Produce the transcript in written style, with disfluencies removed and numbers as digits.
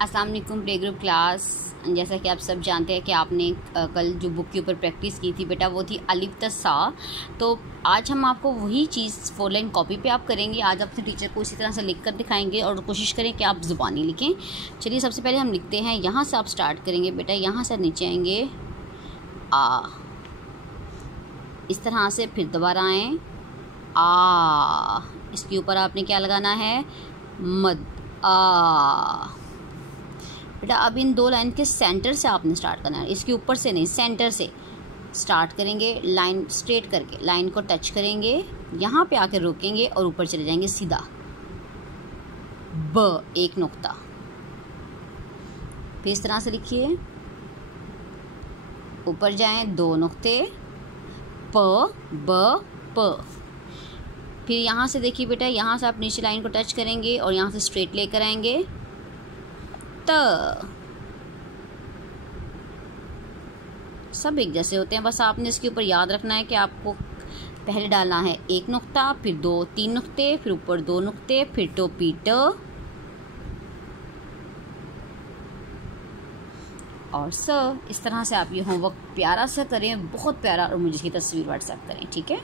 अस्सलाम वालेकुम play group class. जैसा कि आप सब जानते हैं कि आपने कल जो बुक के ऊपर प्रैक्टिस की थी बेटा वो थी अलिफ त सा। तो आज हम आपको वही चीज़ 4 लाइन कॉपी पे आप करेंगे। आज अपने टीचर को इसी तरह से लिख कर दिखाएंगे और कोशिश करें कि आप ज़ुबानी लिखें। चलिए सबसे पहले हम लिखते हैं, यहाँ से आप स्टार्ट करेंगे बेटा, यहाँ से नीचे आएंगे आ, इस तरह से फिर दोबारा आएँ आ, इसके ऊपर आपने क्या लगाना है, मद आ। बेटा अब इन 2 लाइन के सेंटर से आपने स्टार्ट करना है, इसके ऊपर से नहीं, सेंटर से स्टार्ट करेंगे। लाइन स्ट्रेट करके लाइन को टच करेंगे, यहाँ पे आकर रोकेंगे और ऊपर चले जाएंगे सीधा। ब एक नुक्ता, फिर इस तरह से लिखिए, ऊपर जाएं 2 नुक्ते, प ब प। फिर यहाँ से देखिए बेटा, यहाँ से आप नीचे लाइन को टच करेंगे और यहाँ से स्ट्रेट लेकर आएंगे त। सब एक जैसे होते हैं, बस आपने इसके ऊपर याद रखना है कि आपको पहले डालना है 1 नुक्ता, फिर 2-3 नुक्ते, फिर ऊपर 2 नुक्ते, फिर टोपी ट और स। इस तरह से आप ये होमवर्क प्यारा सा करें, बहुत प्यारा, और मुझे इसकी तस्वीर व्हाट्सएप करें, ठीक है।